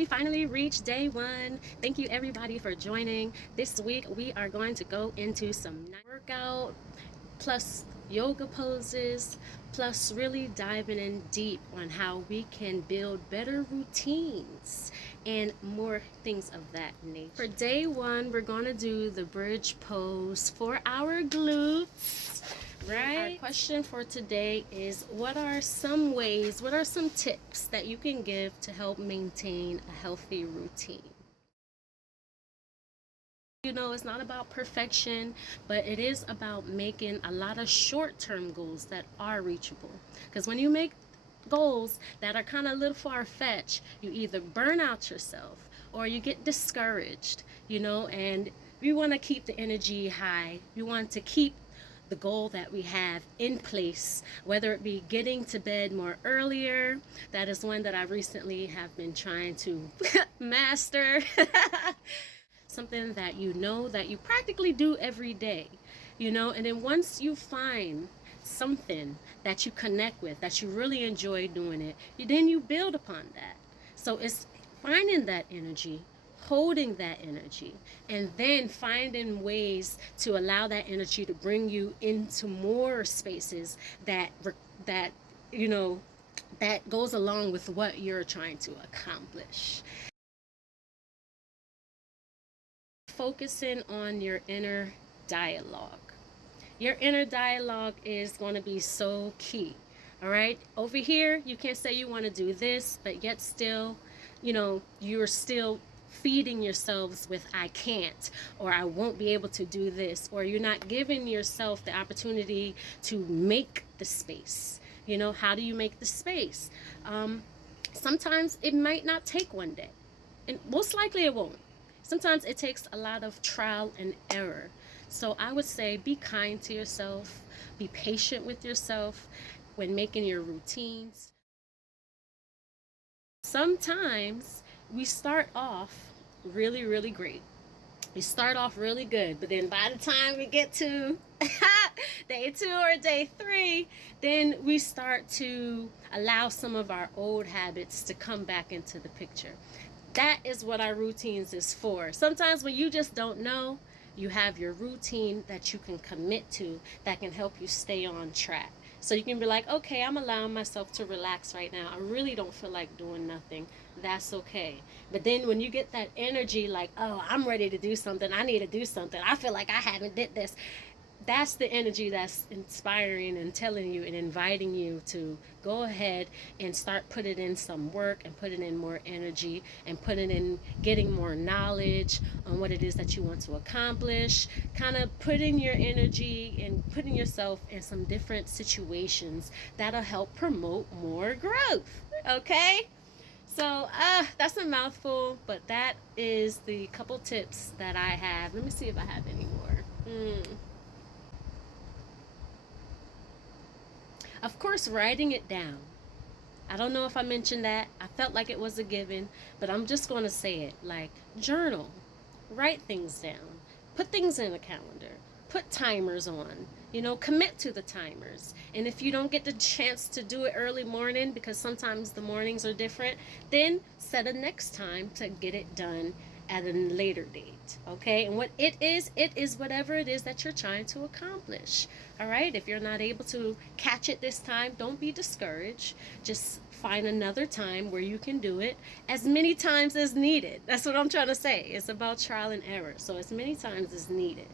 we finally reached day 1. Thank you everybody for joining. This week we are going to go into some workout plus yoga poses, plus really diving in deep on how we can build better routines and more things of that nature. For day 1, we're going to do the bridge pose for our glutes. Right? Our question for today is, what are some tips that you can give to help maintain a healthy routine? You know, it's not about perfection, but it is about making a lot of short-term goals that are reachable. Because when you make goals that are kind of a little far-fetched, you either burn out yourself or you get discouraged, and we want to keep the energy high. We want to keep the goal that we have in place, whether it be getting to bed more earlier. That is one that I recently have been trying to master. Something that that you practically do every day, and then once you find something that you connect with, that you really enjoy doing it, then you build upon that. So it's finding that energy, holding that energy, and then finding ways to allow that energy to bring you into more spaces that goes along with what you're trying to accomplish. Focusing on your inner dialogue. Your inner dialogue is going to be so key. All right, over here you can't say you want to do this, but yet still, you're still feeding yourselves with I can't, or I won't be able to do this, or you're not giving yourself the opportunity to make the space. How do you make the space? Sometimes it might not take one day, and most likely it won't. Sometimes it takes a lot of trial and error. So I would say be kind to yourself, be patient with yourself when making your routines. Sometimes we start off really, really great. We start off really good, but then by the time we get to day 2 or day 3, then we start to allow some of our old habits to come back into the picture. That is what our routines is for. Sometimes when you just don't know, you have your routine that you can commit to that can help you stay on track. So you can be like, okay, I'm allowing myself to relax right now. I really don't feel like doing nothing. That's okay. But then when you get that energy like, oh, I'm ready to do something. I need to do something. I feel like I haven't did this. That's the energy that's inspiring and telling you and inviting you to go ahead and start putting in some work and putting in more energy and putting in getting more knowledge on what it is that you want to accomplish, kind of putting your energy and putting yourself in some different situations that'll help promote more growth. Okay? So that's a mouthful, but that is the couple tips that I have. Let me see if I have any more. Of course, writing it down. I don't know if I mentioned that. I felt like it was a given, but I'm just going to say it. Like, journal. Write things down. Put things in a calendar. Put timers on. Commit to the timers. And if you don't get the chance to do it early morning, because sometimes the mornings are different, then set a next time to get it done at a later date. Okay? And what it is whatever it is that you're trying to accomplish. All right? If you're not able to catch it this time, don't be discouraged. Just find another time where you can do it as many times as needed. That's what I'm trying to say. It's about trial and error. So as many times as needed.